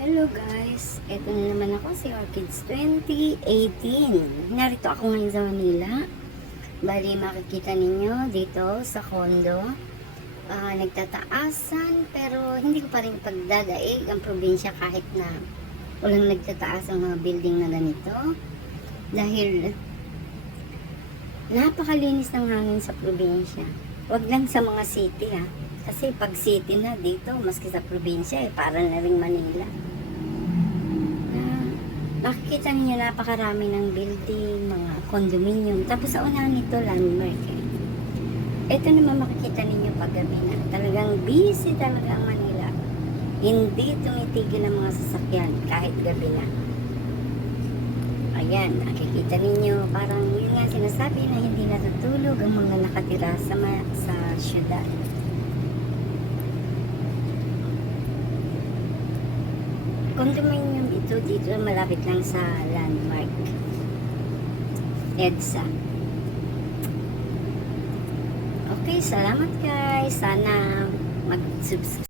Hello guys, eto na naman ako si Orchids 2018. Narito ako ngayon sa Manila. Bali makikita ninyo dito sa condo. Ah, nagtataasan pero hindi ko pa rin pagdadaig ang probinsya kahit na walang nagtataas ang mga building na ganito. Dahil napakalinis ng hangin sa probinsya. Huwag lang sa mga city ha. Kasi pag city na dito, maski sa probinsya, eh, para na rin Manila. Na, makikita niyo napakarami ng building, mga condominium. Tapos sa unahan nito, landmark. Eh. Ito naman makikita ninyo pag gabi na. Talagang busy talaga ang Manila. Hindi tumitigil ang mga sasakyan kahit gabi na. Ayan, nakikita ninyo, parang sinasabi na hindi natutulog ang mga nakatira sa, sa syudad. Condominium ito dito malapit lang sa landmark. EDSA. Okay, salamat guys. Sana mag-subscribe.